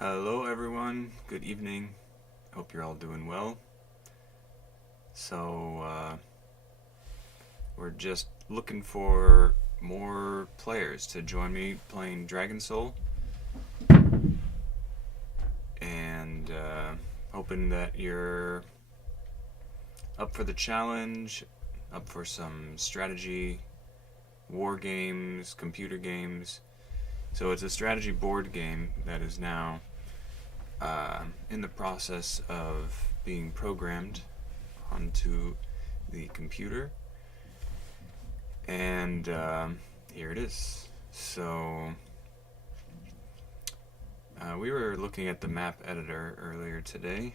Hello everyone, good evening. Hope you're all doing well. So, we're just looking for more players to join me playing Dragon Soul, and hoping that you're up for the challenge, up for some strategy, war games, computer games. So, it's a strategy board game that is now in the process of being programmed onto the computer, and here it is. So we were looking at the map editor earlier today,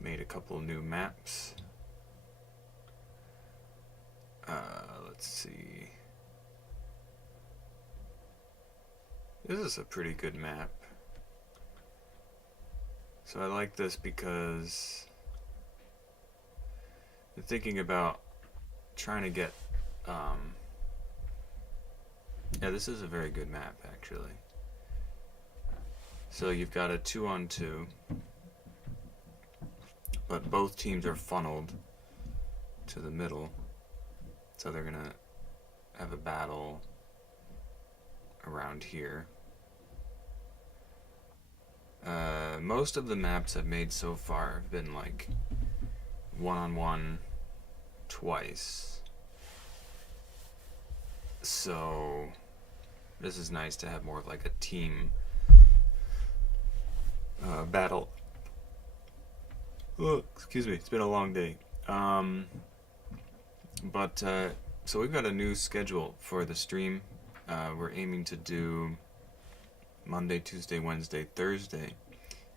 made a couple new maps. Let's see. This is a pretty good map. So I like this because I'm thinking about trying to get yeah, this is a very good map actually. So you've got a 2-on-2, but both teams are funneled to the middle, so they're gonna have a battle around here. Most of the maps I've made so far have been like 1-on-1 twice. So this is nice to have more of like a team battle. Oh, excuse me, it's been a long day. So we've got a new schedule for the stream. We're aiming to do Monday, Tuesday, Wednesday, Thursday.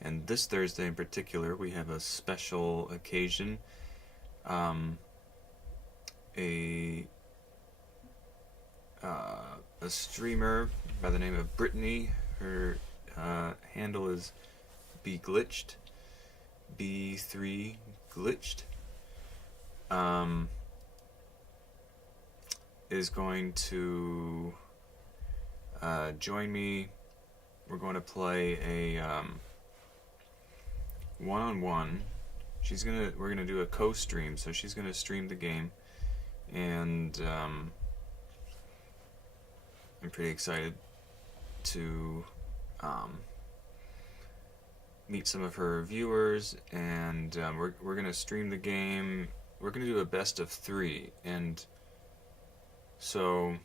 And this Thursday in particular, we have a special occasion. A streamer by the name of Brittany. Her handle is bglitched, B3 glitched. Is going to join me. We're going to play a 1-on-1. We're gonna do a co-stream, so she's gonna stream the game, and I'm pretty excited to meet some of her viewers, and we're gonna stream the game. We're gonna do a best of 3, and so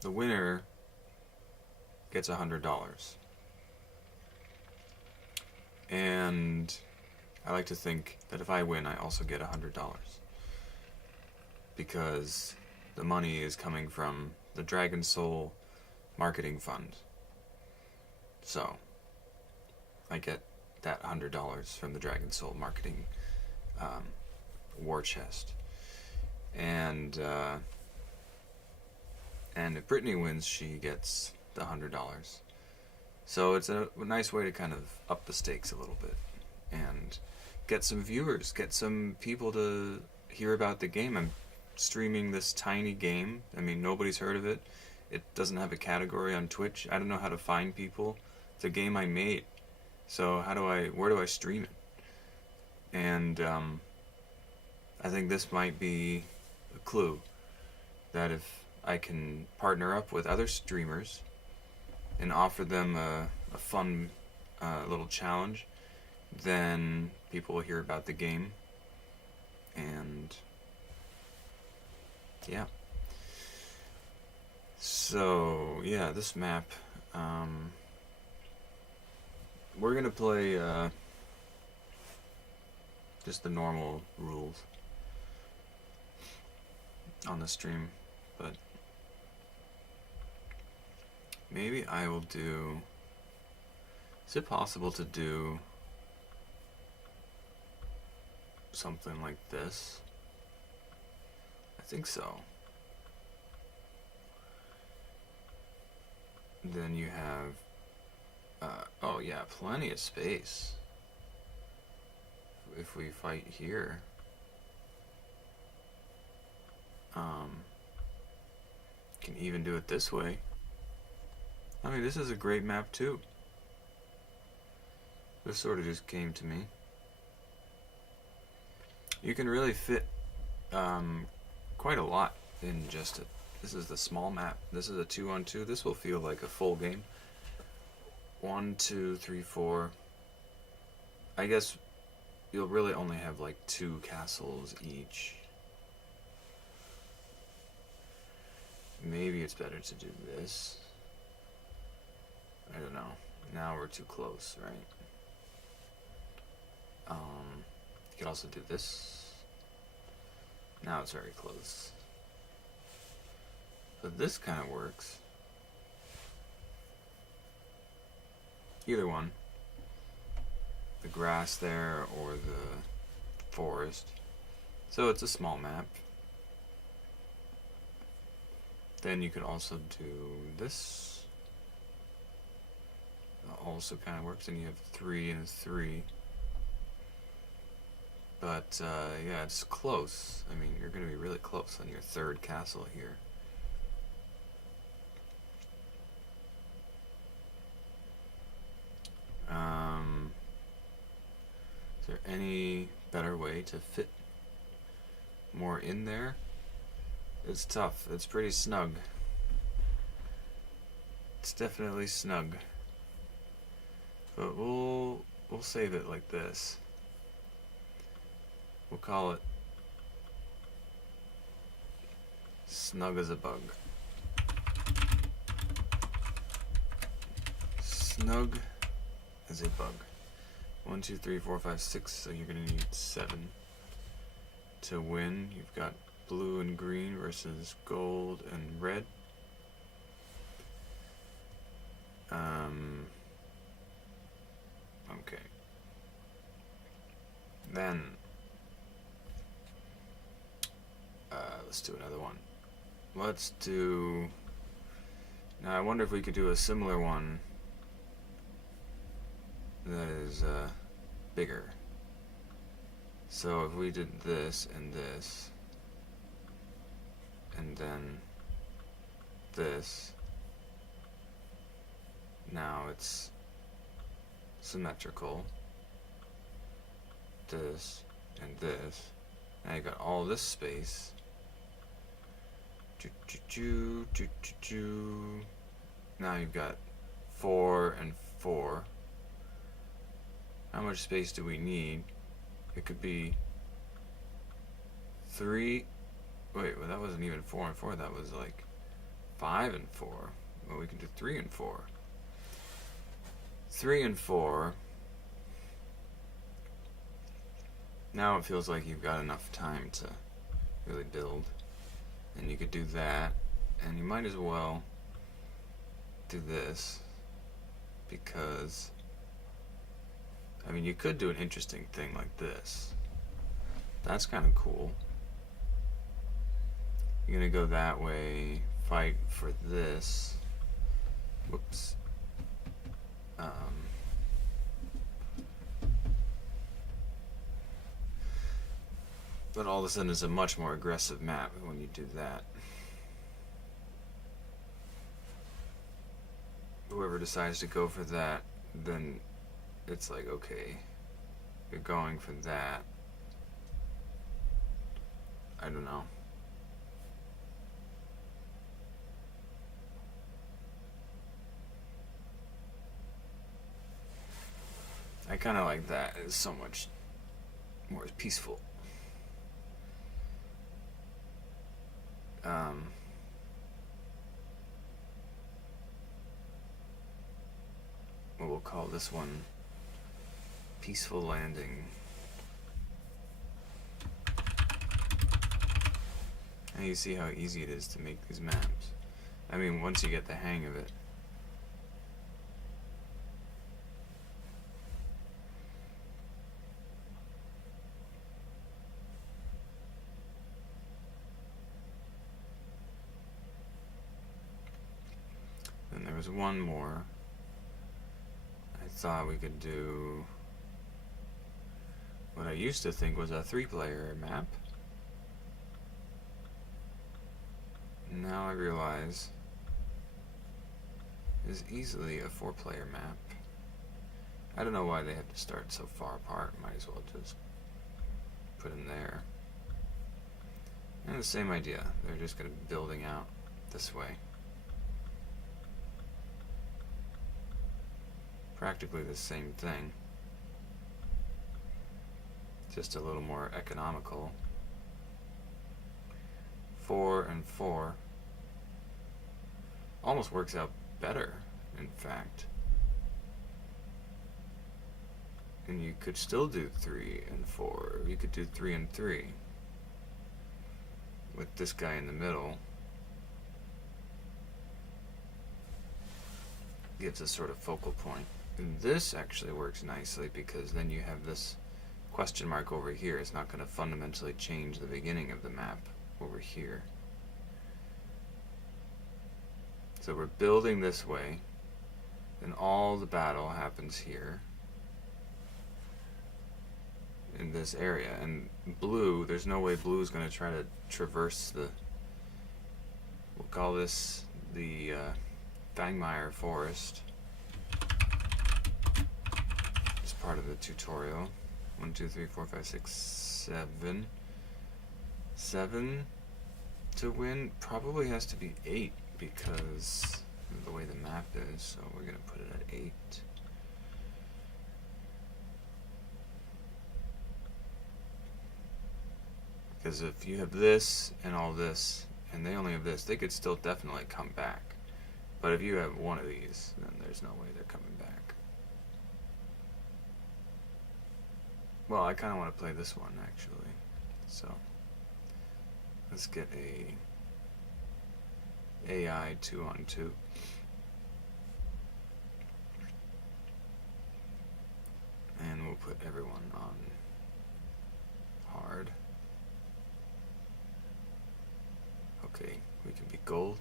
the winner gets $100. And I like to think that if I win, I also get $100, because the money is coming from the Dragon Soul marketing fund. So I get that $100 from the Dragon Soul marketing war chest. And if Brittany wins, she gets the $100. So it's a nice way to kind of up the stakes a little bit and get some viewers, get some people to hear about the game. I'm streaming this tiny game. I mean, nobody's heard of it. It doesn't have a category on Twitch. I don't know how to find people. It's a game I made. So where do I stream it? And I think this might be a clue that if I can partner up with other streamers and offer them a fun little challenge, then people will hear about the game. And yeah. So yeah, this map, we're gonna play just the normal rules on the stream, but maybe I will do... Is it possible to do something like this? I think so. Then you have... oh yeah, plenty of space. If we fight here. Can even do it this way. I mean, this is a great map too. This sort of just came to me. You can really fit quite a lot in just a... This is the small map. This is a 2-on-2. This will feel like a full game. 1, 2, 3, 4. I guess you'll really only have like 2 castles each. Maybe it's better to do this. I don't know. Now we're too close, right? You could also do this. Now it's very close. But this kind of works. Either one. The grass there or the forest. So it's a small map. Then you could also do this. Also kind of works, and you have 3 and 3. But yeah, it's close. I mean, you're going to be really close on your 3rd castle here. Is there any better way to fit more in there? It's tough. It's pretty snug. It's definitely snug. But we'll save it like this. We'll call it snug as a bug. Snug as a bug. 1, 2, 3, 4, 5, 6. So you're gonna need 7 to win. You've got blue and green versus gold and red. Okay. Then let's do another one. Let's do... Now I wonder if we could do a similar one that is bigger. So if we did this and this, and then this, now it's symmetrical. This and this. Now you got all this space. Now you've got 4 and 4. How much space do we need? It could be 3. Wait, well, that wasn't even 4 and 4. That was like 5 and 4. Well, we can do 3 and 4. 3 and 4. Now it feels like you've got enough time to really build. And you could do that. And you might as well do this. Because, I mean, you could do an interesting thing like this. That's kind of cool. You're gonna go that way, fight for this. Whoops. But all of a sudden it's a much more aggressive map when you do that. Whoever decides to go for that, then it's like, okay, you're going for that. I don't know. I kind of like that. It's so much more peaceful. We'll call this one Peaceful Landing. And you see how easy it is to make these maps. I mean, once you get the hang of it. Then there was one more. I thought we could do what I used to think was a 3-player map. Now I realize is easily a 4-player map. I don't know why they have to start so far apart. Might as well just put them there. And the same idea. They're just going to be building out this way. Practically the same thing. Just a little more economical. 4 and 4. Almost works out better, in fact. And you could still do 3 and 4. You could do 3 and 3. With this guy in the middle. Gives a sort of focal point. And this actually works nicely because then you have this question mark over here. It's not going to fundamentally change the beginning of the map over here. So we're building this way. Then all the battle happens here. In this area, and blue, there's no way blue is going to try to traverse the, we'll call this the Fangmire Forest. It's part of the tutorial. 1, 2, 3, 4, 5, 6, 7. 7 to win probably has to be 8 because of the way the map is, so we're going to put it at 8. Because if you have this and all this, and they only have this, they could still definitely come back. But if you have one of these, then there's no way they're coming back. Well, I kind of want to play this one, actually. So, let's get a AI 2-on-2. And we'll put everyone on hard. Okay, we can be gold.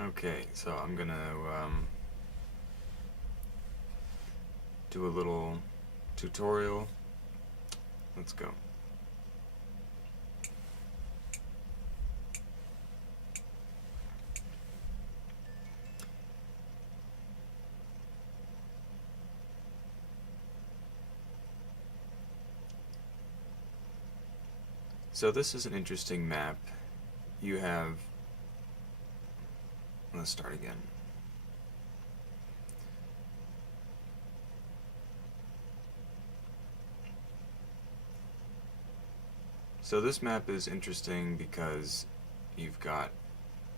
Okay, so I'm gonna do a little tutorial. Let's go. So this is an interesting map. You have, let's start again. So this map is interesting because you've got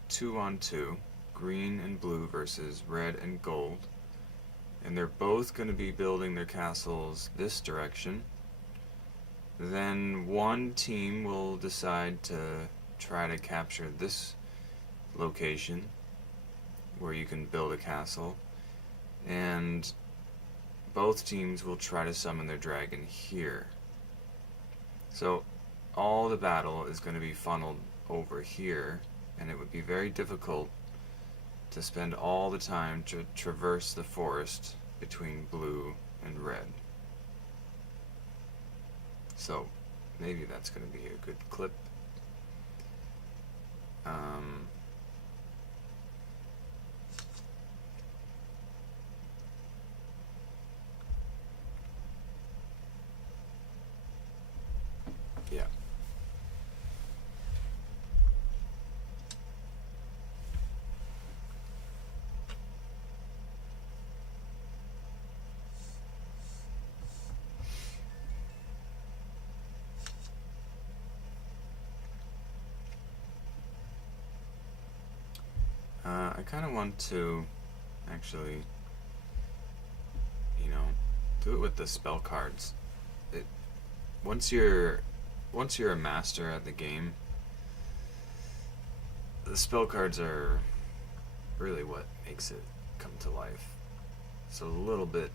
2-on-2, green and blue versus red and gold, and they're both going to be building their castles this direction. Then one team will decide to try to capture this location where you can build a castle, and both teams will try to summon their dragon here. So all the battle is going to be funneled over here, and it would be very difficult to spend all the time to traverse the forest between blue and red. So maybe that's going to be a good clip. Yeah. I kind of want to actually, do it with the spell cards. Once you're a master at the game, the spell cards are really what makes it come to life. So a little bit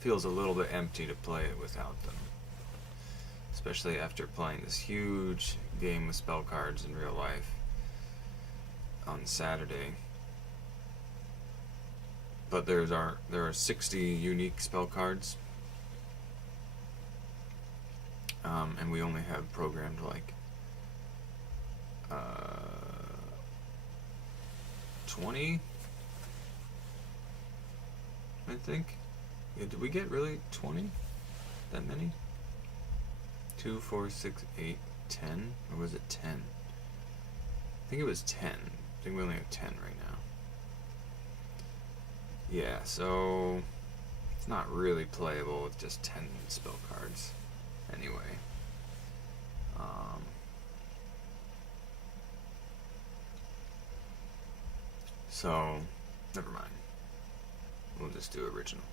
feels a little bit empty to play it without them. especially after playing this huge game with spell cards in real life on Saturday. But there are 60 unique spell cards, and we only have programmed like 20, I think. Yeah, did we get really 20? That many? 2, 4, 6, 8, 10? Or was it 10? I think it was 10. I think we only have 10 right now. Yeah, so it's not really playable with just 10 spell cards. Anyway. So, never mind. We'll just do original.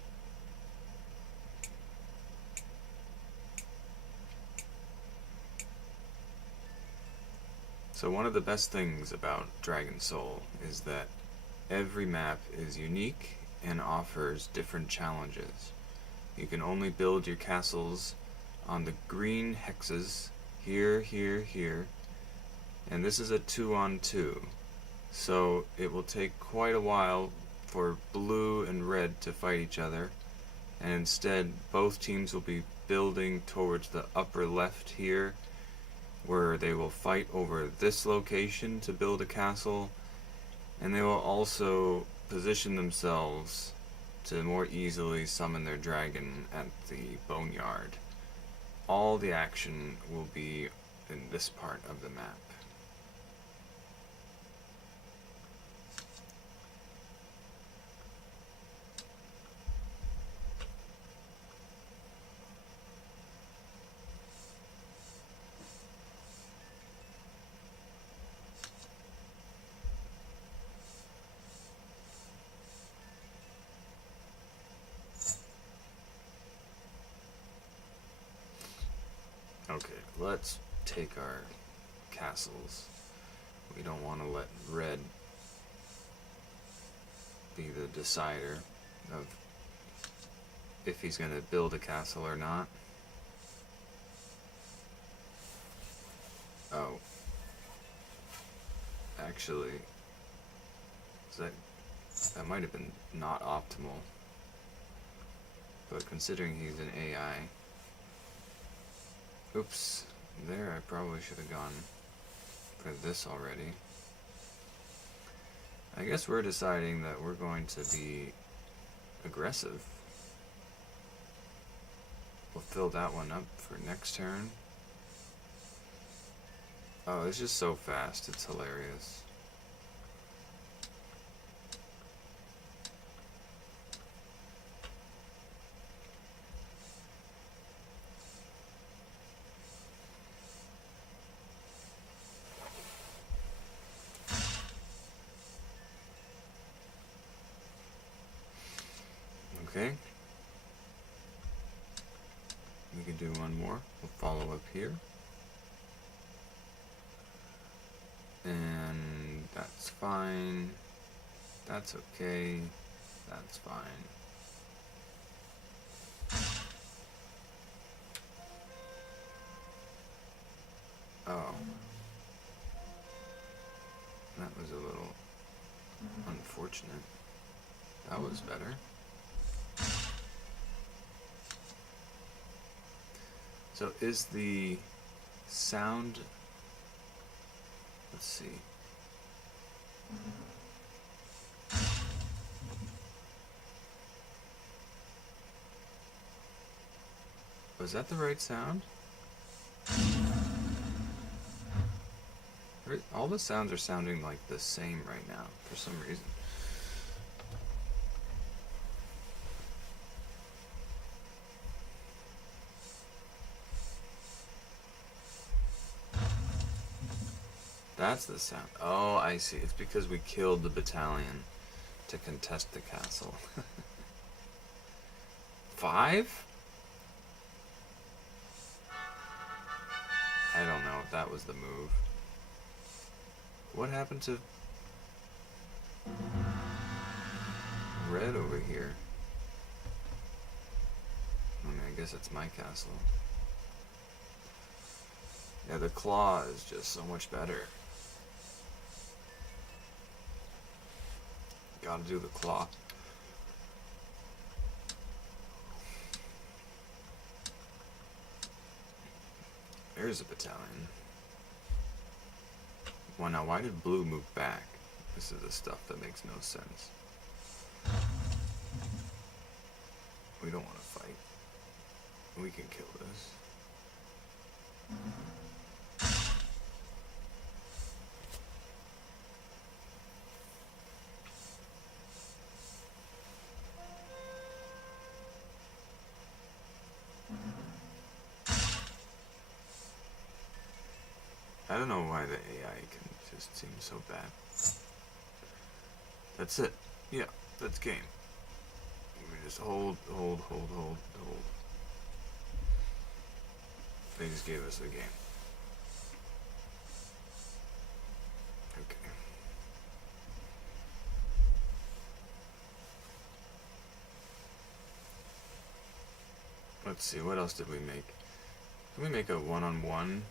So one of the best things about Dragon Soul is that every map is unique and offers different challenges. You can only build your castles on the green hexes here, here, here, and this is a 2-on-2. So it will take quite a while for blue and red to fight each other, and instead both teams will be building towards the upper left here, where they will fight over this location to build a castle, and they will also position themselves to more easily summon their dragon at the boneyard. All the action will be in this part of the map. Okay, let's take our castles. We don't want to let red be the decider of if he's going to build a castle or not. Oh. Actually, that might have been not optimal. But considering he's an AI... Oops, there I probably should have gone for this already. I guess we're deciding that we're going to be aggressive. We'll fill that one up for next turn. Oh, it's just so fast, it's hilarious. Okay. We can do one more. We'll follow up here. And that's fine. That's okay. That's fine. Oh. That was a little unfortunate. That was better. So is the sound, let's see. Was that the right sound? All the sounds are sounding like the same right now for some reason. That's the sound. Oh, I see. It's because we killed the battalion to contest the castle. 5? I don't know if that was the move. What happened to red over here? I mean, I guess it's my castle. Yeah, the claw is just so much better. Gotta do the claw. There's a battalion. Well, now why did blue move back? This is the stuff that makes no sense. We don't want to fight. We can kill this. I don't know why the AI can just seem so bad. That's it. Yeah, that's game. We just hold. They just gave us the game. Okay. Let's see, what else did we make? Can we make a one-on-one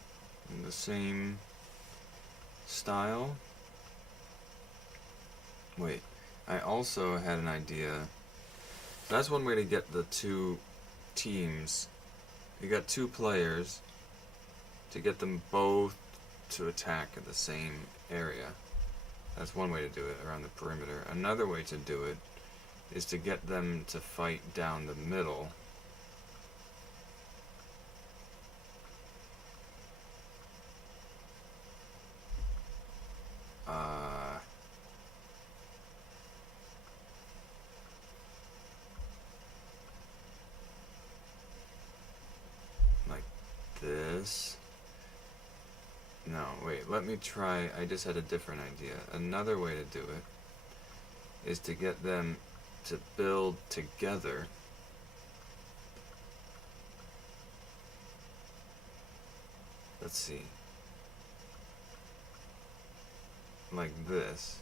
in the same style? Wait, I also had an idea. That's one way to get the two teams. You got two players to get them both to attack at the same area. That's one way to do it, around the perimeter. Another way to do it is to get them to fight down the middle. Like this. No, wait, let me try. I just had a different idea. Another way to do it is to get them to build together. Let's see. Like this.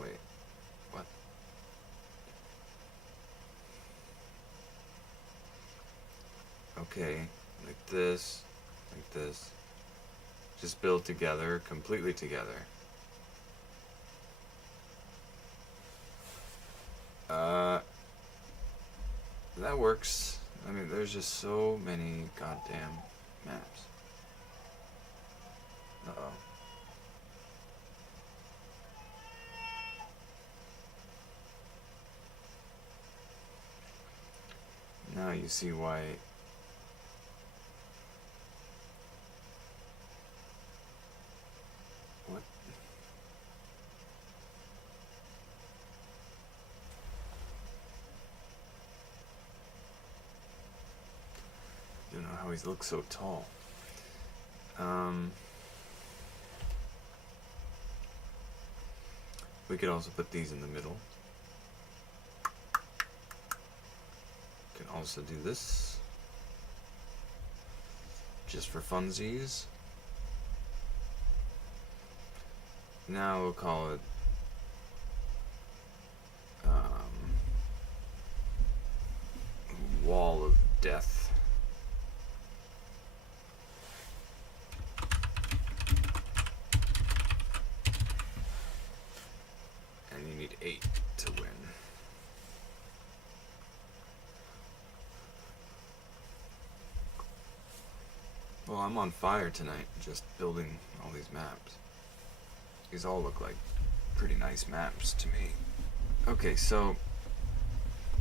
Wait, what? Okay, like this, like this. Just build together, completely together. That works. I mean, there's just so many goddamn maps. Uh-oh. Now you see why. What? I don't know how he looks so tall. We could also put these in the middle. Can also do this just for funsies. Now we'll call it Wall of Death. And you need 8 to win. Well, I'm on fire tonight, just building all these maps. These all look like pretty nice maps to me. Okay, so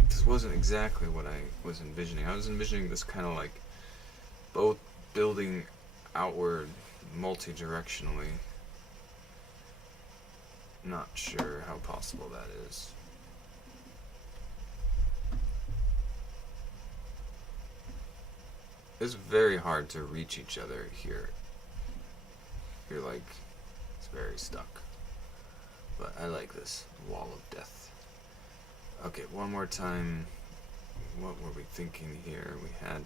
this wasn't exactly what I was envisioning. I was envisioning this kind of like both building outward multi-directionally. Not sure how possible that is. It's very hard to reach each other here. You're like, it's very stuck. But I like this Wall of Death. Okay, one more time. What were we thinking here? We had...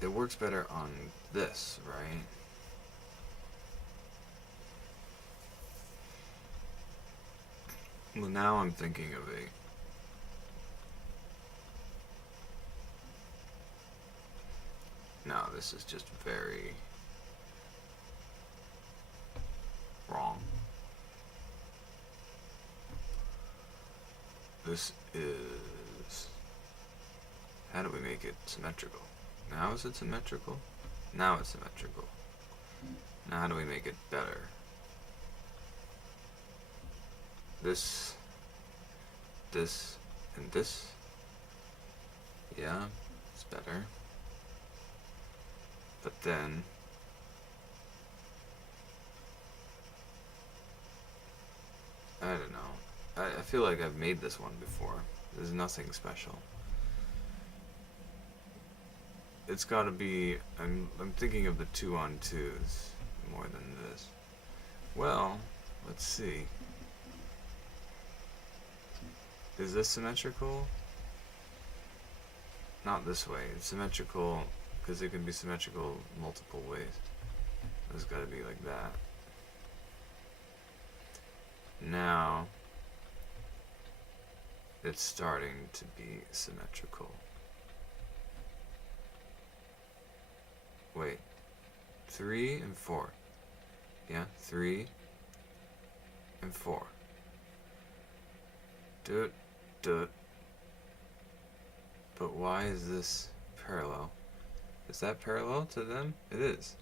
It works better on this, right? Well, now I'm thinking of this is just very wrong. This is... How do we make it symmetrical? Now is it symmetrical? Now it's symmetrical. Now how do we make it better? This, and this. Yeah, it's better. But then... I don't know. I feel like I've made this one before. There's nothing special. It's gotta be... I'm thinking of the 2-on-2s more than this. Well, let's see. Is this symmetrical? Not this way. It's symmetrical because it can be symmetrical multiple ways. It's gotta be like that. Now it's starting to be symmetrical. Wait, 3 and 4. Yeah, 3 and 4. But why is this parallel? Is that parallel to them? It is.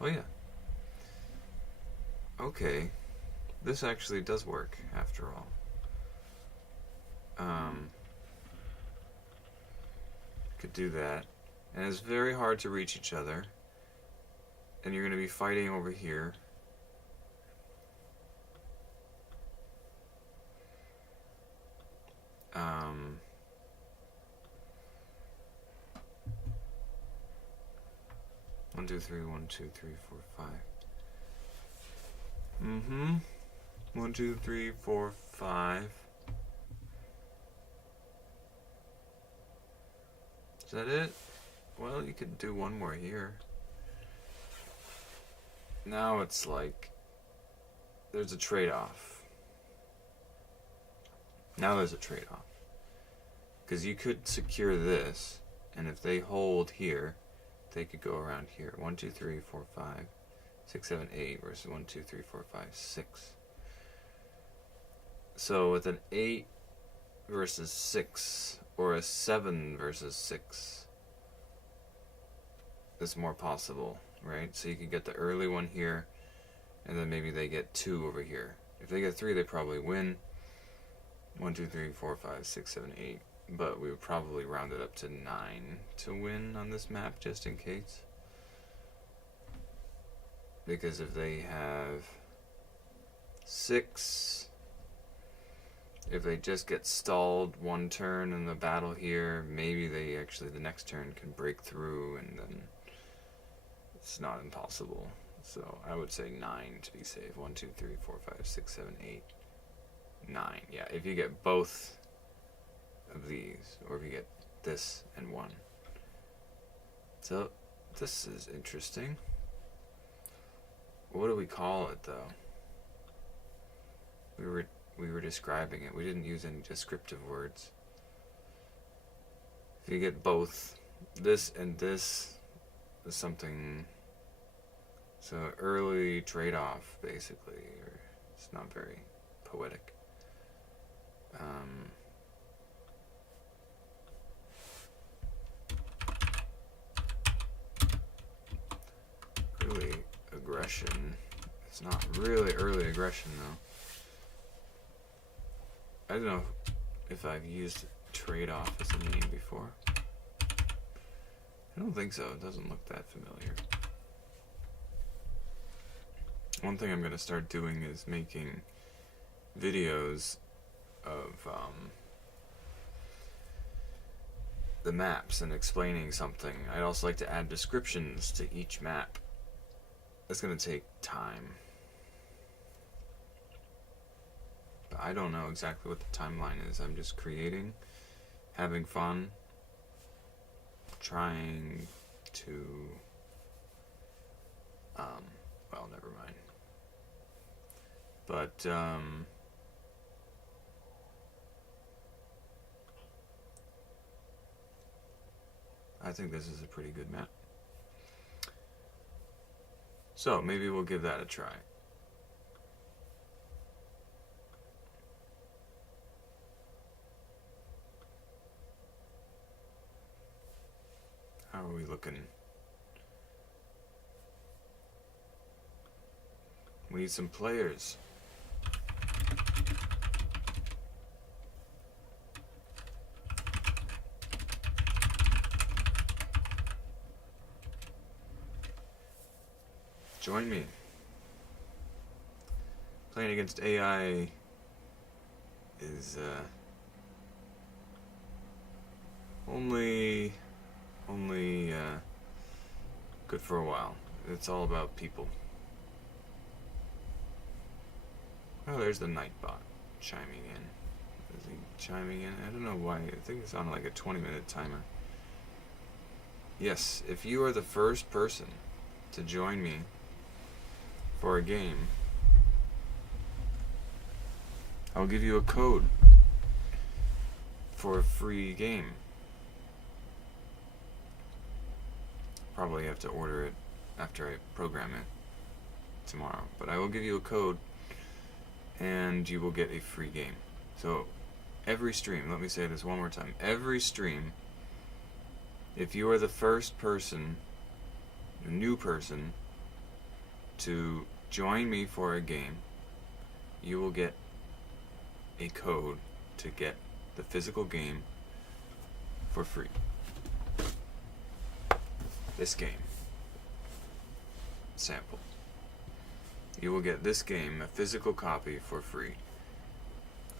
Oh yeah. Okay. This actually does work, after all. Could do that. And it's very hard to reach each other. And you're going to be fighting over here. One, two, three, 1, 2, 3, 4, 5. 1, 2, 3, 4, 5. Is that it? Well, you could do one more here. Now it's like there's a trade-off. Now there's a trade-off. Because you could secure this, and if they hold here, they could go around here. 1, 2, 3, 4, 5, 6, 7, 8 versus 1, 2, 3, 4, 5, 6. So with an 8 versus 6, or a 7 versus 6, it's more possible, right? So you could get the early one here, and then maybe they get 2 over here. If they get 3, they probably win. 1, 2, 3, 4, 5, 6, 7, 8. But we would probably round it up to 9 to win on this map, just in case. Because if they have 6, if they just get stalled one turn in the battle here, maybe they actually the next turn can break through, and then it's not impossible. So I would say 9 to be safe. 1, 2, 3, 4, 5, 6, 7, 8, 9. Yeah, if you get both of these, or if you get this and 1. So this is interesting. What do we call it though? We were describing it. We didn't use any descriptive words. If you get both this and this is something. So early trade-off, basically. Or it's not very poetic. Early aggression. It's not really early aggression though. I don't know if I've used trade-off as a name before. I don't think so. It doesn't look that familiar. One thing I'm going to start doing is making videos of the maps and explaining something. I'd also like to add descriptions to each map. It's going to take time. But I don't know exactly what the timeline is. I'm just creating, having fun, trying to, well, never mind. But, I think this is a pretty good map. So maybe we'll give that a try. How are we looking? We need some players. Join me. Playing against AI is only good for a while. It's all about people. Oh, there's the Nightbot chiming in. Is he chiming in? I don't know why. I think it's on like a 20-minute timer. Yes, if you are the first person to join me for a game, I'll give you a code for a free game. Probably have to order it after I program it tomorrow, but I will give you a code and you will get a free game. So every stream, let me say this one more time, every stream, if you are the first person, a new person, to join me for a game, you will get a code to get the physical game for free. This game sample. You will get this game, a physical copy, for free.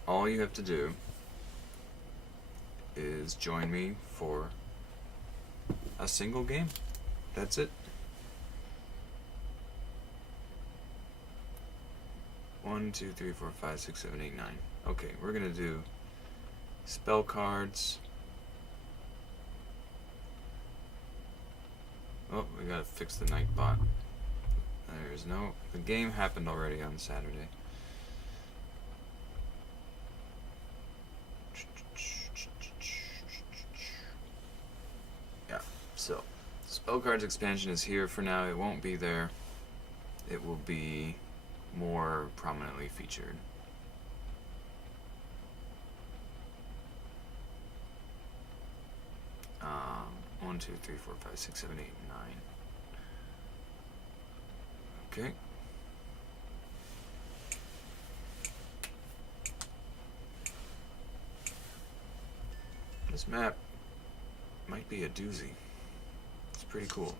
All you have to do is join me for a single game. That's it. 1, 2, 3, 4, 5, 6, 7, 8, 9. Okay, we're gonna do spell cards. Oh, we gotta fix the Nightbot. There's no... The game happened already on Saturday. Yeah, so spell cards expansion is here for now. It won't be there. It will be more prominently featured. Um, 1, 2, 3, 4, 5, 6, 7, 8, 9. Okay. This map might be a doozy. It's pretty cool.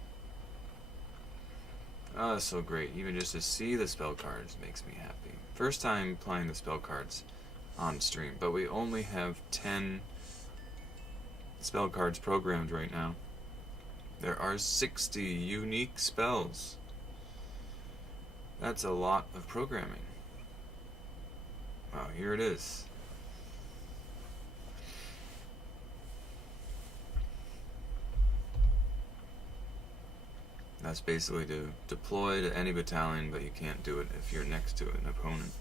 Oh, that's so great. Even just to see the spell cards makes me happy. First time playing the spell cards on stream, but we only have 10 spell cards programmed right now. There are 60 unique spells. That's a lot of programming. Wow, here it is. That's basically to deploy to any battalion, but you can't do it if you're next to an opponent.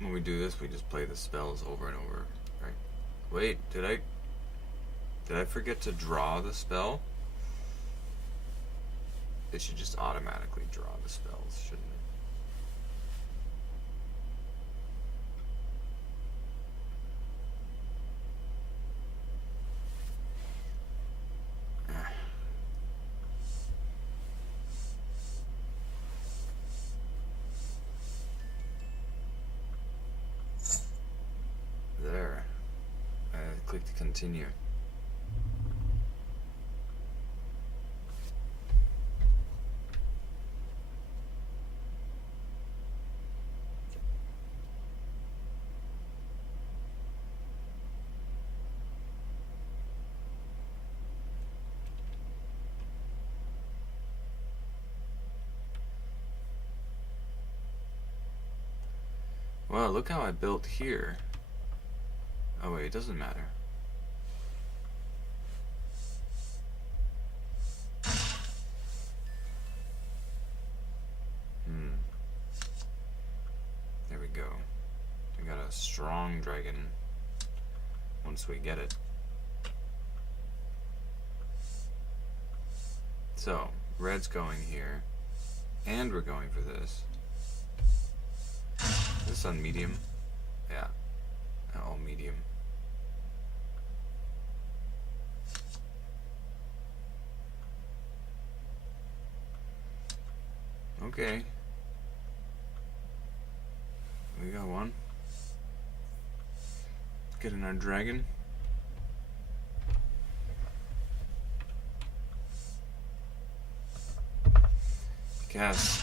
When we do this, we just play the spells over and over, right? Wait, did I forget to draw the spell? It should just automatically draw the spells, shouldn't it? There. I clicked continue. Wow, look how I built here. Oh wait, it doesn't matter. We got a strong dragon once we get it. So, red's going here, and we're going for this. Is this on medium? Yeah, all medium. Okay. We got one. Getting our dragon. Cast.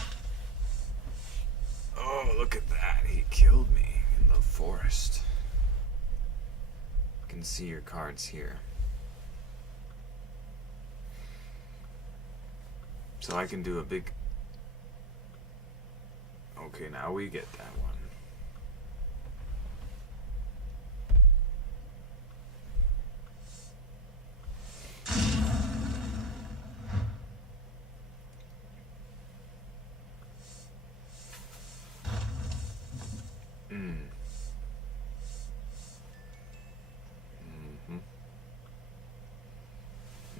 Oh, look at that. He killed me in the forest. You can see your cards here. So I can do a big... Okay, now we get that one.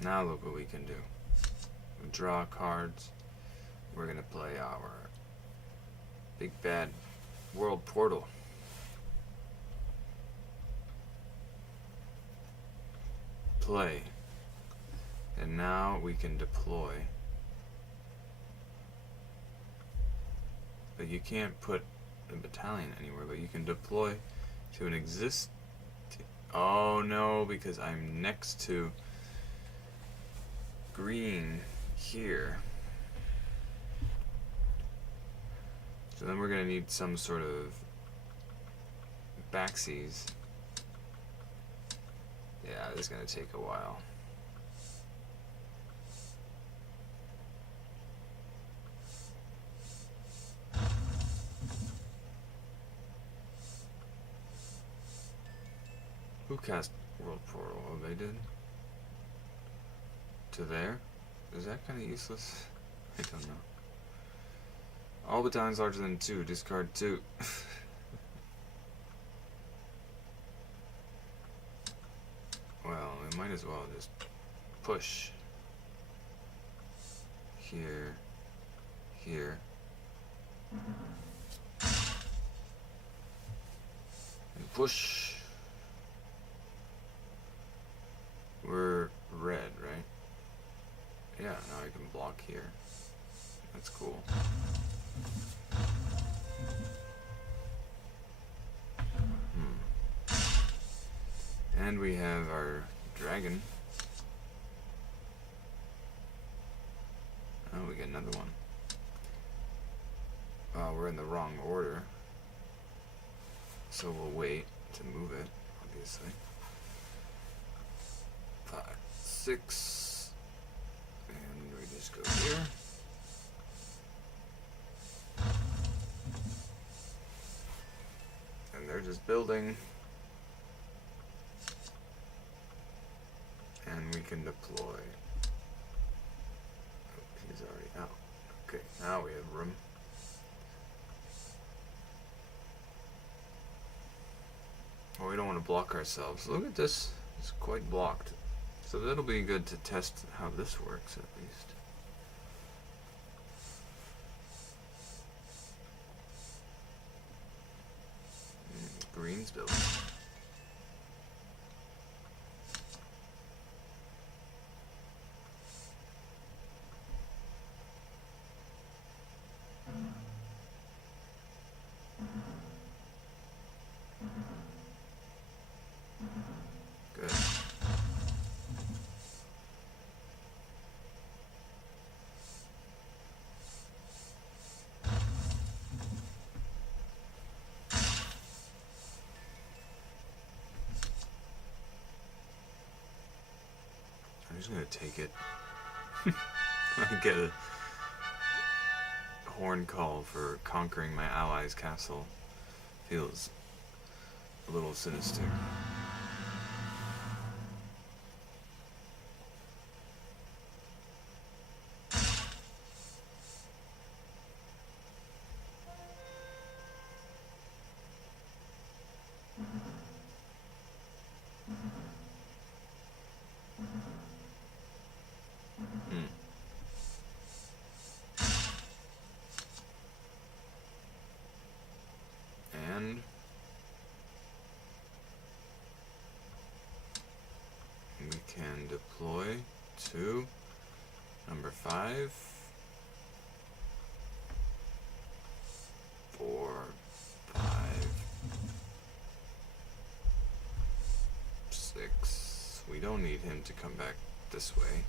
Now look what we can do. We draw cards. We're gonna play our big bad world portal. Play. And now we can deploy. But you can't put a battalion anywhere, but you can deploy to an exist. Oh no, because I'm next to green here. So then we're gonna need some sort of backsies. Yeah, this is gonna take a while. Who cast World Portal? Oh, they did? To there? Is that kind of useless? I don't know. All battalions larger than 2, discard 2. Well, we might as well just push. Here. Here. And push. We're red, right? Yeah, now I can block here. That's cool. And we have our dragon. Oh, we get another one. Oh, we're in the wrong order. So we'll wait to move it, obviously. 5, 6. And we just go here. And they're just building. And we can deploy. Oh, he's already out. Okay, now we have room. Oh, we don't want to block ourselves. Look at this. It's quite blocked. So that'll be good to test how this works at least. Green's building. Good. I'm just gonna take it. I get a horn call for conquering my ally's castle. Feels a little sinister. 5, 4, 5, 6. We don't need him to come back this way.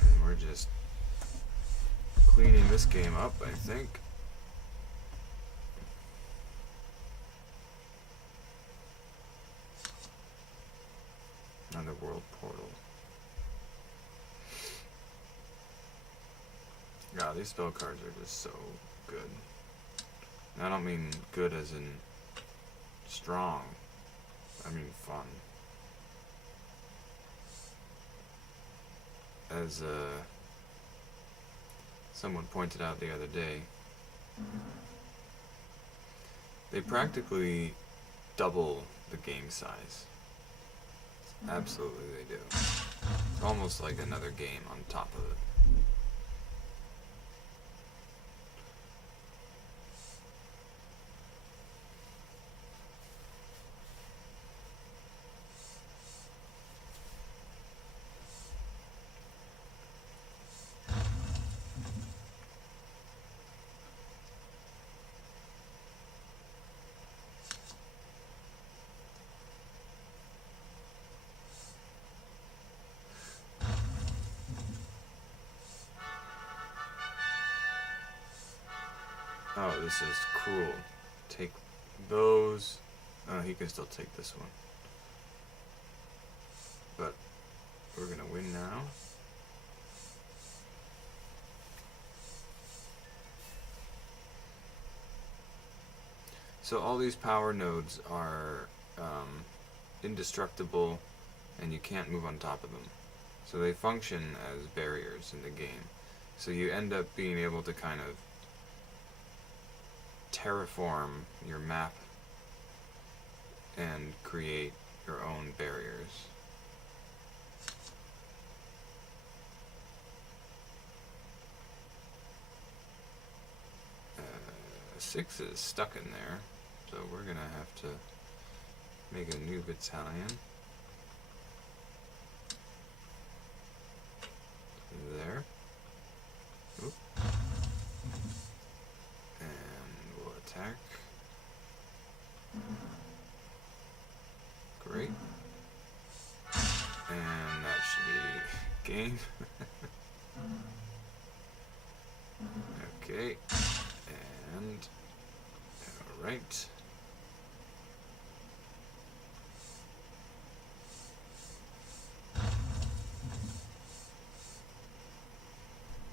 And we're just cleaning this game up, I think. Another world portal. Yeah, these spell cards are just so good. And I don't mean good as in strong. I mean fun. As someone pointed out the other day, they practically double the game size. Absolutely they do. It's almost like another game on top of it. Oh, this is cruel. Take those. Oh, he can still take this one. But we're gonna win now. So all these power nodes are indestructible, and you can't move on top of them. So they function as barriers in the game. So you end up being able to kind of terraform your map and create your own barriers. Six is stuck in there, so we're gonna have to make a new battalion. There. Oop. Attack. Great. And that should be game. Okay. And alright.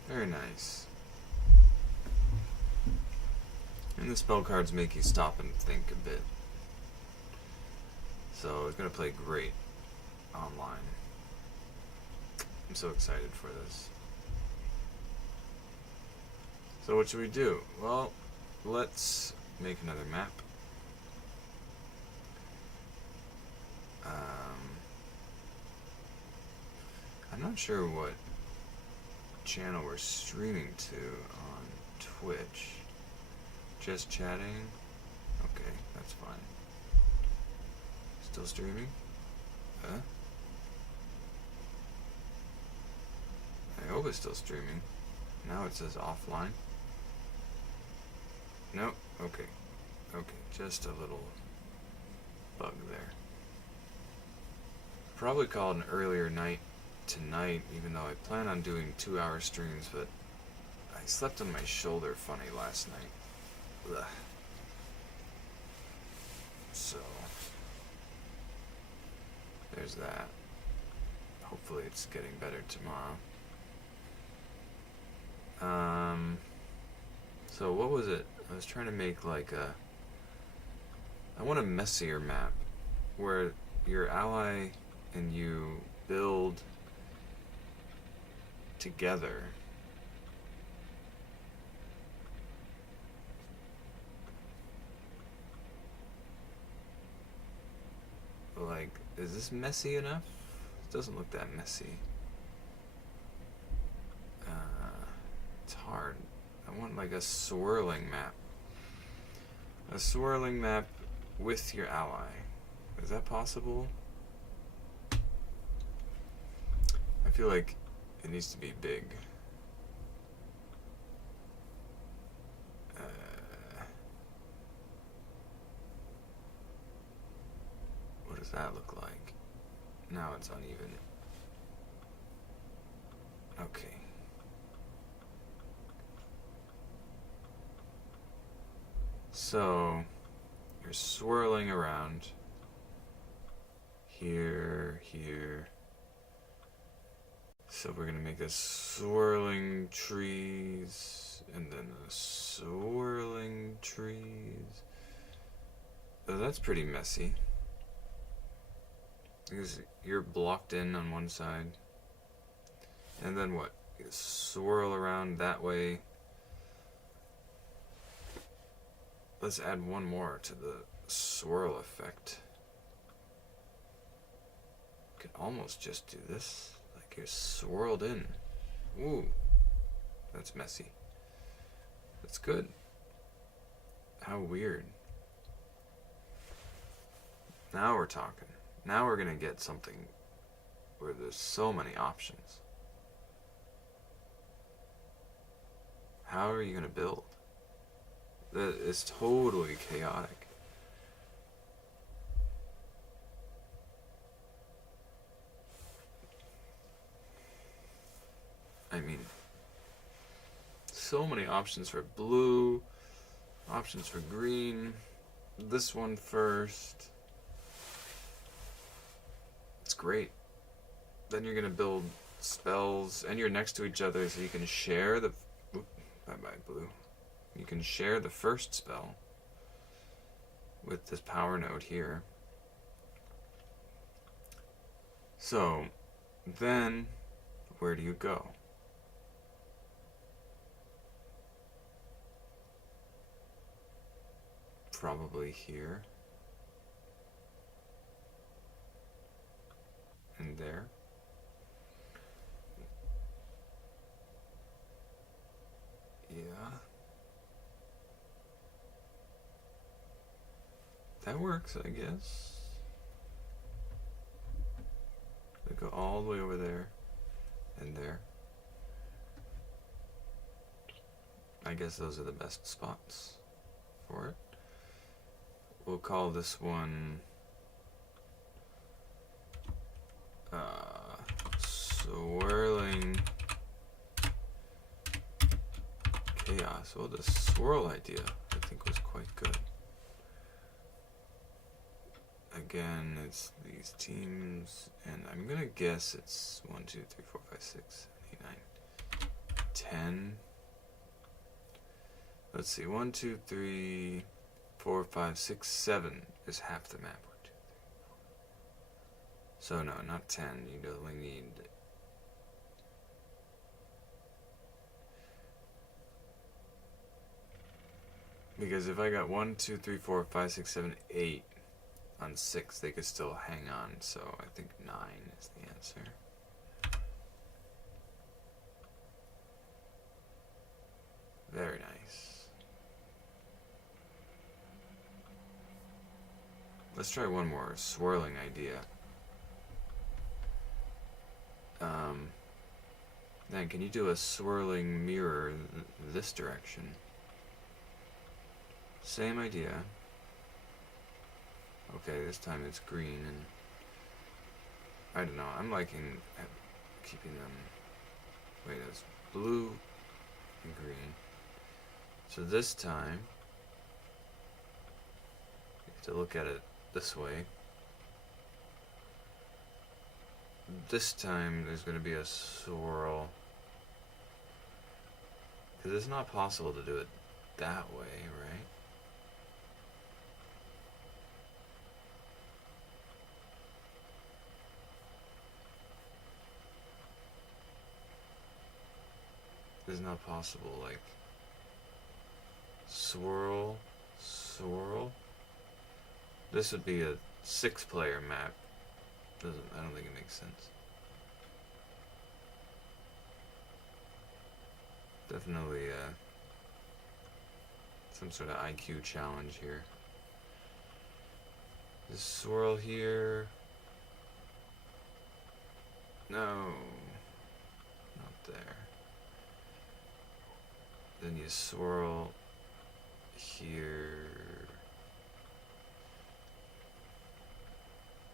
Very nice. And the spell cards make you stop and think a bit. So it's going to play great online. I'm so excited for this. So what should we do? Well, let's make another map. I'm not sure what channel we're streaming to on Twitch. Just chatting? Okay, that's fine. Still streaming? Huh? I hope it's still streaming. Now it says offline. Nope. Okay. Okay, just a little bug there. Probably call it an earlier night tonight, even though I plan on doing 2-hour streams, but I slept on my shoulder funny last night. Ugh. So there's that. Hopefully it's getting better tomorrow. So what was it? I was trying to make like I want a messier map where your ally and you build together. Like, is this messy enough? It doesn't look that messy. It's hard. I want like a swirling map. A swirling map with your ally. Is that possible? feel like it needs to be big. What does that look like? Now it's uneven. Okay. So you're swirling around here, here. So we're gonna make this swirling trees, and then the swirling trees. Oh, that's pretty messy. Because you're blocked in on one side. And then what? You swirl around that way. Let's add one more to the swirl effect. Could almost just do this. Like you're swirled in. Ooh. That's messy. That's good. How weird. Now we're talking. Now we're gonna get something where there's so many options. How are you gonna build? That is totally chaotic. I mean, so many options for blue, options for green. This one first. It's great. Then you're gonna build spells, and you're next to each other, so you can share the. Bye bye, blue. You can share the first spell with this power node here. So, then, where do you go? Probably here. And there. Yeah. That works, I guess. They go all the way over there and there. I guess those are the best spots for it. We'll call this one swirling chaos. Well, the swirl idea I think was quite good. Again, it's these teams, and I'm gonna guess it's 1, 2, 3, 4, 5, 6, 8, 9, 10. Let's see, 1, 2, 3, 4, 5, 6, 7 is half the map. 1, 2, 3, 4. So no, not 10. You only need. Because if I got 1, 2, 3, 4, 5, 6, 7, 8 on 6, they could still hang on. So I think 9 is the answer. Very nice. Let's try one more swirling idea. Then can you do a swirling mirror this direction? Same idea. Okay, this time it's green, and I don't know, I'm liking keeping them, wait, it's blue and green. So this time, you have to look at it this way. This time there's going to be a swirl, because it's not possible to do it that way, right? It's not possible, like, swirl, swirl. This would be a 6-player map. I don't think it makes sense. Definitely some sort of IQ challenge here. This swirl here. No. there. Then you swirl here.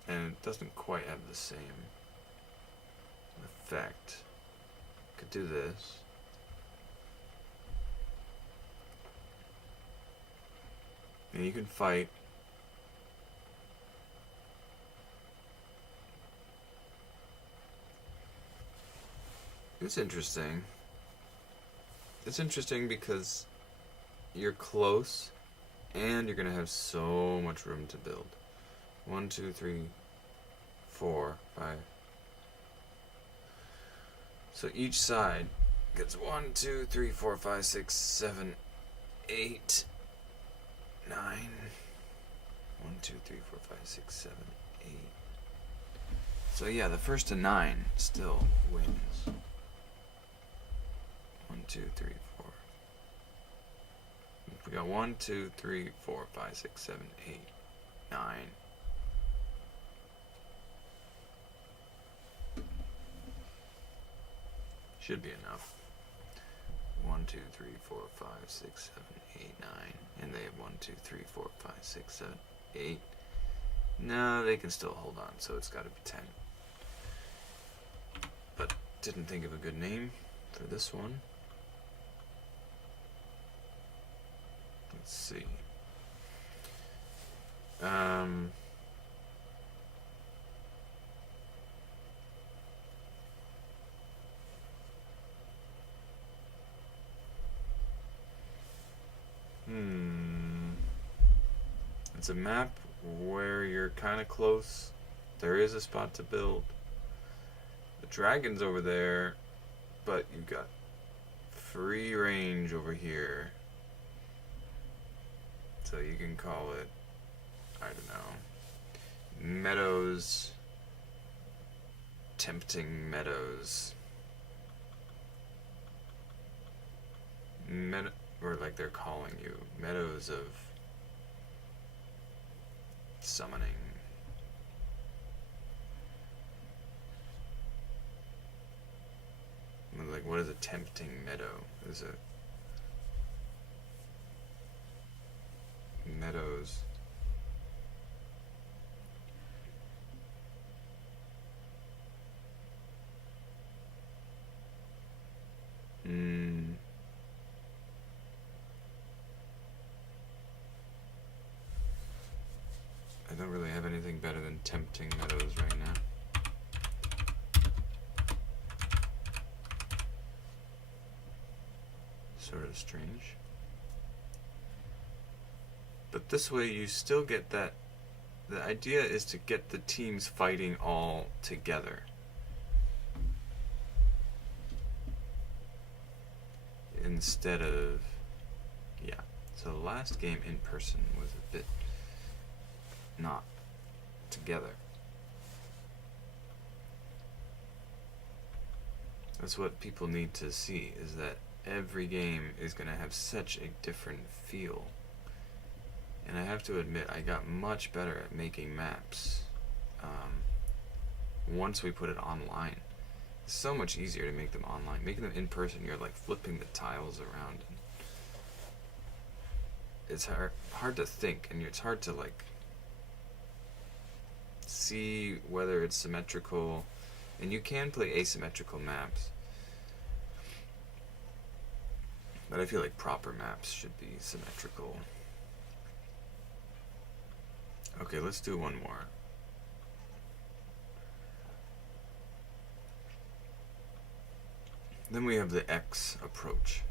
And it doesn't quite have the same effect. Could do this. And you can fight. It's interesting. It's interesting because you're close and you're going to have so much room to build. 1, 2, 3, 4, 5. So each side gets 1, 2, 3, 4, 5, 6, 7, 8, 9. 1, 2, 3, 4, 5, 6, 7, 8. So yeah, the first to 9 still wins. 1, 2, 3, 4. We got 1, 2, 3, 4, 5, 6, 7, 8, 9. Should be enough. 1, 2, 3, 4, 5, 6, 7, 8, 9. And they have 1, 2, 3, 4, 5, 6, 7, 8. No, they can still hold on, so it's got to be 10. But didn't think of a good name for this one. Let's see. It's a map where you're kind of close. There is a spot to build. The dragon's over there, but you've got free range over here. So you can call it, I don't know, meadows, tempting meadows. Or like they're calling you, meadows of summoning. Like, what is a tempting meadow? Is it meadows? I don't really have anything better than tempting meadows right now. Sort of strange. But this way you still get that. The idea is to get the teams fighting all together. Instead of, yeah. So the last game in person was a bit not together. That's what people need to see, is that every game is going to have such a different feel. And I have to admit, I got much better at making maps once we put it online. It's so much easier to make them online. Making them in person, you're like flipping the tiles around. And it's hard to think, and it's hard to like see whether it's symmetrical. And you can play asymmetrical maps, but I feel like proper maps should be symmetrical. Okay, let's do one more. Then we have the X approach.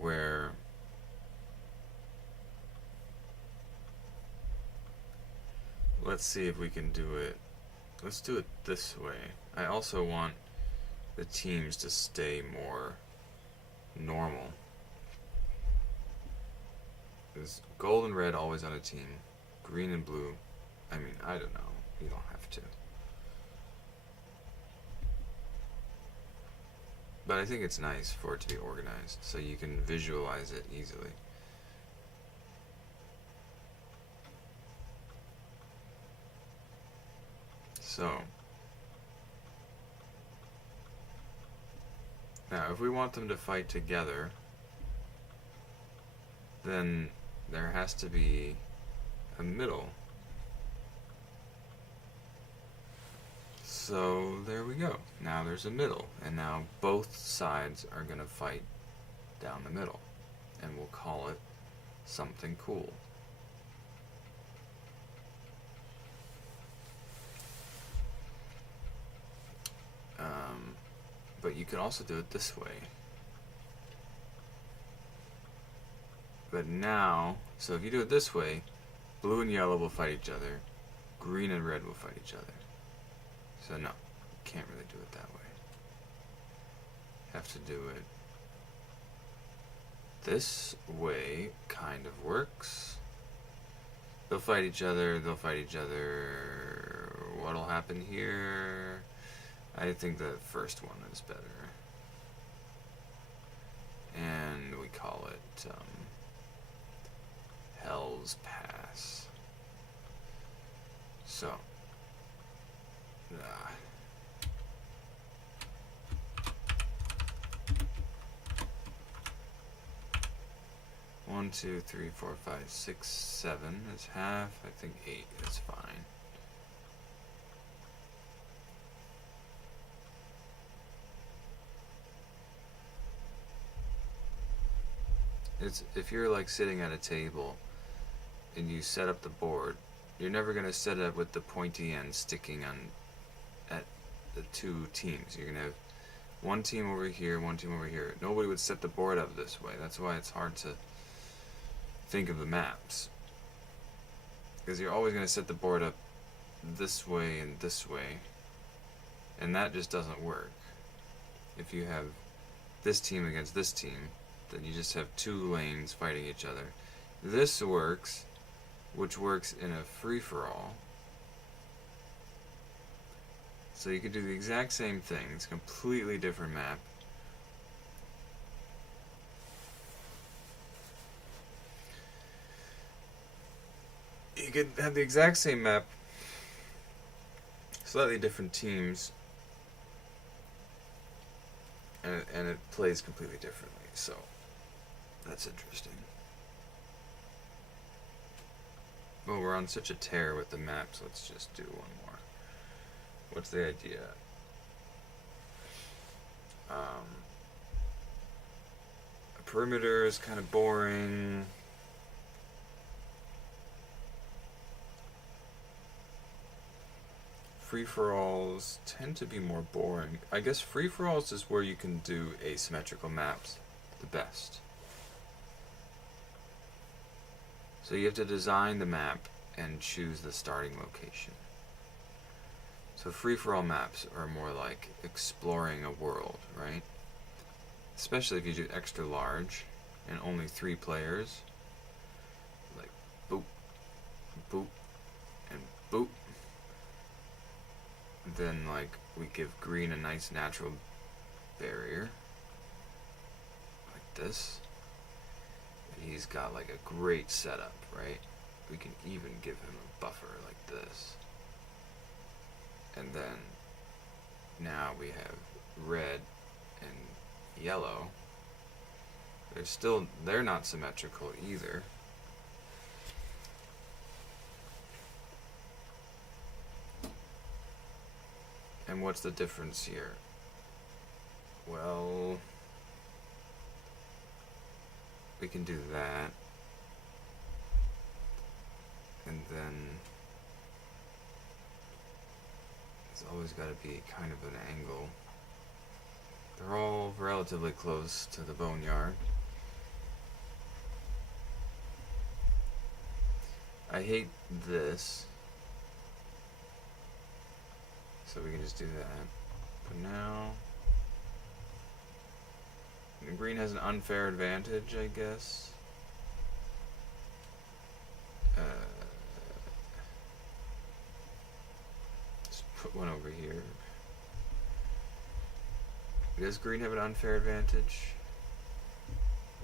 Where let's see if we can do it. Let's do it this way. I also want the teams to stay more normal. There's gold and red always on a team. Green and blue, I mean, I don't know. You don't have to. But I think it's nice for it to be organized so you can visualize it easily. So now if we want them to fight together, then there has to be a middle. So there we go. Now there's a middle, and now both sides are going to fight down the middle, and we'll call it something cool. But you can also do it this way. But now, so if you do it this way, blue and yellow will fight each other, green and red will fight each other. So no, you can't really do it that way. Have to do it this way, kind of works. They'll fight each other, What'll happen here? I think the first one is better. And we call it Hell's Pass. So, 1, 2, 3, 4, 5, 6, 7 is half. I think 8 is fine. If you're like sitting at a table and you set up the board, you're never going to set it up with the pointy end sticking on at the two teams. You're going to have one team over here, one team over here. Nobody would set the board up this way. That's why it's hard to think of the maps, because you're always going to set the board up this way and this way, and that just doesn't work. If you have this team against this team, then you just have two lanes fighting each other. This works, which works in a free-for-all. So you could do the exact same thing. It's a completely different map. You could have the exact same map, slightly different teams, and it plays completely differently. So that's interesting. Well, we're on such a tear with the maps, let's just do one more. What's the idea? A perimeter is kind of boring. Free-for-alls tend to be more boring. I guess free-for-alls is where you can do asymmetrical maps the best. So you have to design the map and choose the starting location. So free-for-all maps are more like exploring a world, right? Especially if you do extra large and only 3 players. Like boop, boop, and boop. Then like we give green a nice natural barrier. Like this. He's got like a great setup, right? We can even give him a buffer like this. And then now we have red and yellow. They're not symmetrical either. And what's the difference here? Well, we can do that, and then it's always got to be kind of an angle. They're all relatively close to the boneyard. I hate this, so we can just do that. But now the green has an unfair advantage, I guess. Just put one over here. Does green have an unfair advantage?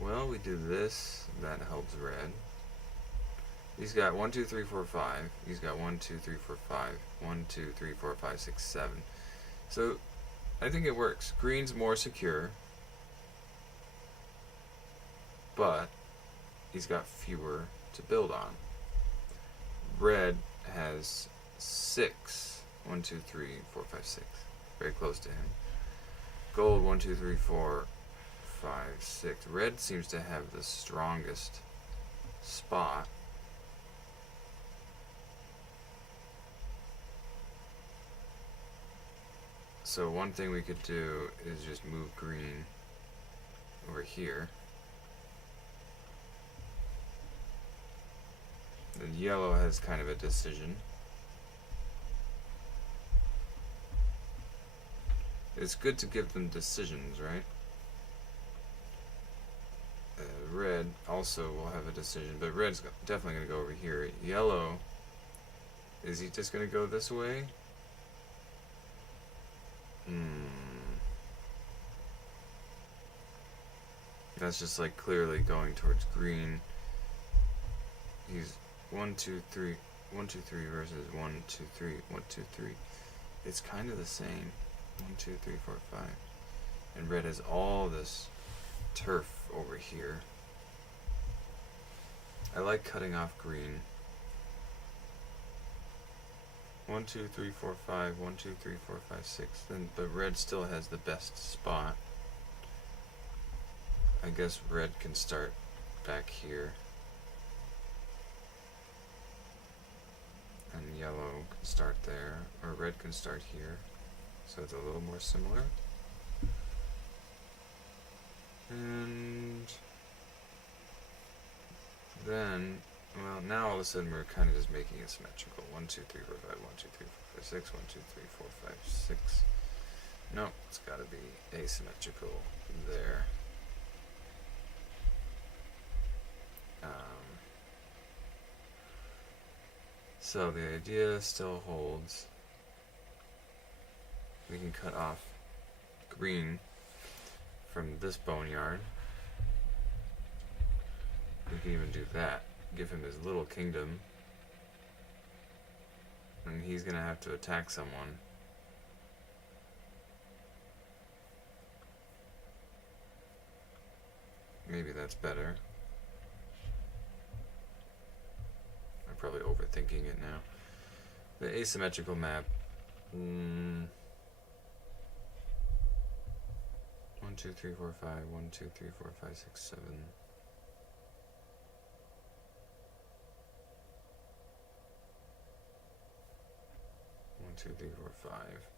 Well, we do this. That helps red. He's got 1, 2, 3, 4, 5. He's got 1, 2, 3, 4, 5. 1, 2, 3, 4, 5, 6, 7. So I think it works. Green's more secure, but he's got fewer to build on. Red has 6. 1, 2, 3, 4, 5, 6. Very close to him. Gold 1, 2, 3, 4, 5, 6. Red seems to have the strongest spot. So one thing we could do is just move green over here. Then yellow has kind of a decision. It's good to give them decisions, right? Red also will have a decision, but red's definitely going to go over here. Yellow, is he just going to go this way? That's just like clearly going towards green. He's 1, 2, 3, 1, 2, 3 versus 1, 2, 3, 1, 2, 3. It's kind of the same. 1, 2, 3, 4, 5. And red has all this turf over here. I like cutting off green. 1, 2, 3, 4, 5. 1, 2, 3, 4, 5, 6. Then, but red still has the best spot. I guess red can start back here. And yellow can start there. Or red can start here. So it's a little more similar. And then, well, now all of a sudden we're kind of just making it symmetrical. 1, 2, 3, 4, 5, 1, 2, 3, 4, 5, 6, 1, 2, 3, 4, 5, 6. No, it's got to be asymmetrical there. So the idea still holds. We can cut off green from this boneyard. We can even do that. Give him his little kingdom. And he's gonna have to attack someone. Maybe that's better. I'm probably overthinking it now. The asymmetrical map. 1, 2, 3, 4, 5. 1, 2, 3, 4, 5, 6, 7. 1, 2, 3, 4, 5.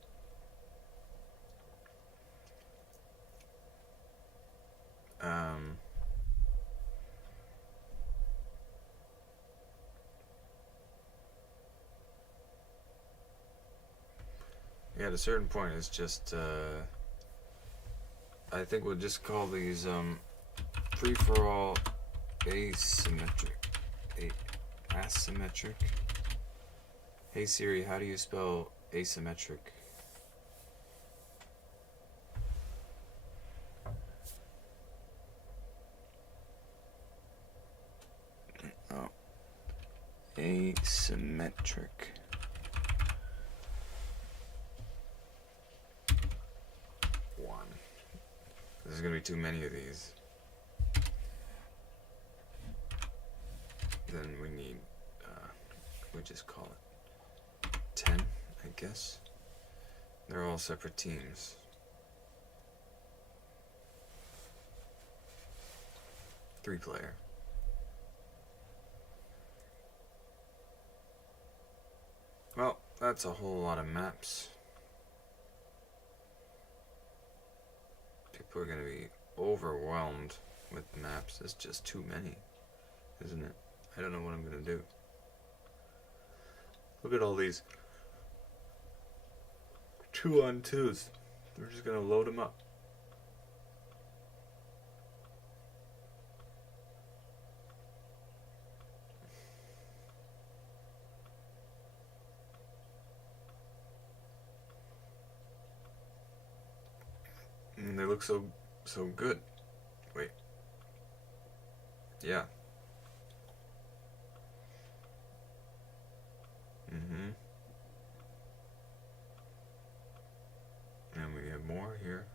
Yeah, at a certain point, it's just, I think we'll just call these, free-for-all asymmetric. Asymmetric? Hey Siri, how do you spell asymmetric? Oh. Asymmetric. There's gonna be too many of these. Then we need, we just call it 10, I guess. They're all separate teams. Three-player. Well, that's a whole lot of maps. People are going to be overwhelmed with maps. It's just too many, isn't it? I don't know what I'm going to do. Look at all these 2-on-2s. We're just going to load them up. And they look so good. Wait. Yeah. more here.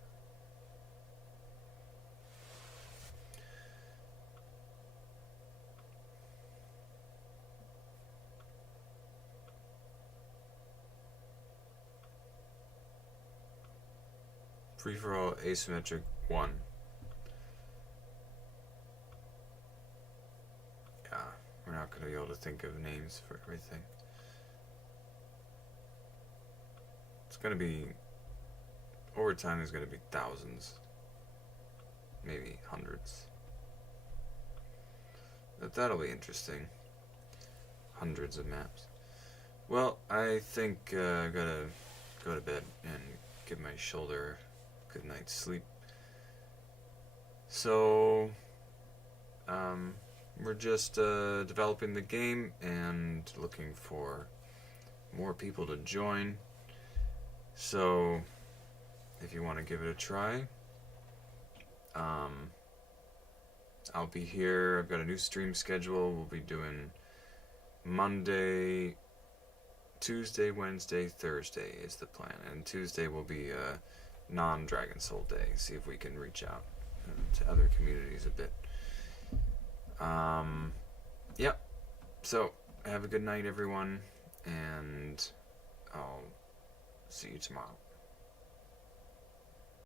Free-for-all asymmetric 1. Yeah, we're not going to be able to think of names for everything. It's going to be, over time there's going to be thousands, maybe hundreds. But that'll be interesting. Hundreds of maps. Well, I think I gotta go to bed and give my shoulder a good night's sleep. So, we're just developing the game and looking for more people to join. So, if you want to give it a try, I'll be here. I've got a new stream schedule. We'll be doing Monday, Tuesday, Wednesday, Thursday is the plan. And Tuesday will be a non-Dragon Soul day. See if we can reach out to other communities a bit. Yep. So, have a good night, everyone. And I'll see you tomorrow.